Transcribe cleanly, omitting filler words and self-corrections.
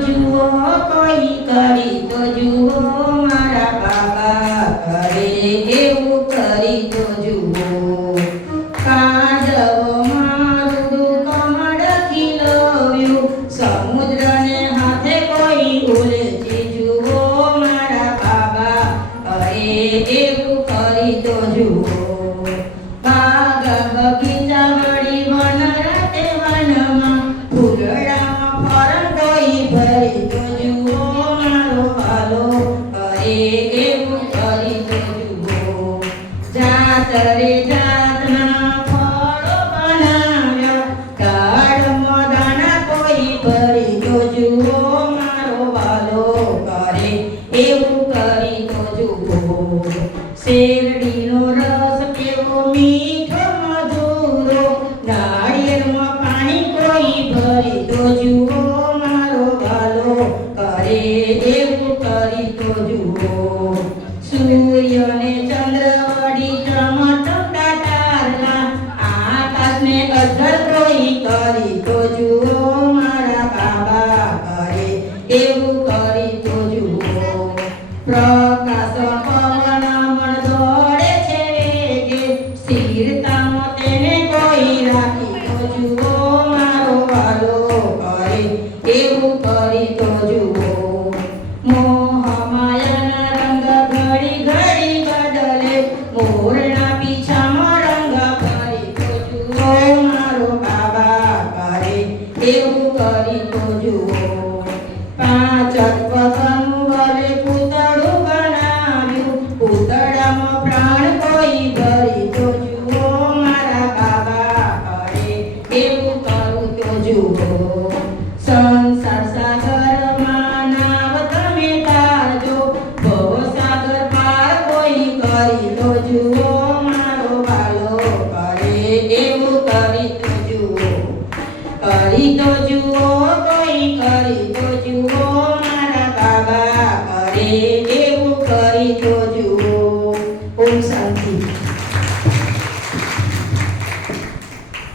જુઓ કોઈ કરી તો જુઓ મારા બાબા કરે એવું કરી તો જુઓ કાદવમાં રૂડું કમળ ખીલવ્યું સમુદ્રને હાથે કોઈ ઉલચી જુઓ મારા બાબા કરે એવું કરી તો જુઓ બાગ બગીચા વળી વન રાતે વનમાં ફૂલડામાં ફરંગોઈ ભરી તો જુઓ મારો વાલો કરે એવું કરી તો જુઓ જાતરે જાતના ફળો બનાવ્યા કાળમાં દાણા કોઈ ભરી તો જુઓ મારો વાલો કરે એવું કરી તો જુઓ શેરડીનો રસ કેવો મીઠો મધુરો નાળિયેરમાં પાણી કોઈ ભરી તો જુઓ મારો વાલો કરે એવું કરી તો જુઓ સૂર્યને ચંદ્ર વળી ચમકતા તારલા આકાશને અધર કોઈ કરી તો જુઓ મારા બાબા કરે એવું કરી તો જુઓ પ્રકાશ પવન મન દોડે છે વેગે સ્થિરતામાં તેને કોઈ રાખી તો જુઓ મારો વાલો કરે એવું કરી તો જુઓ મોહમાયાના રંગ ઘડી ઘડી બદલે મોરના પીછામાં રંગ ફરી તો જુઓ મારો બાબા કરે એવું કરી તો જુઓ પાંચ પગનું વડે પૂતળું બનાવ્યું પૂતળામાં પ્રાણ કોઈ ભરી તો જુઓ મારા બાબા કરે એવું કરું તો જુઓ સંસાર સાગરમાં નાવ તમે તારજો ભવસાગર પાર કોઈ કરી તો જુઓ મારો વાલો કરે એવું કરી તો જુઓ કોઈ કરી તો જુઓ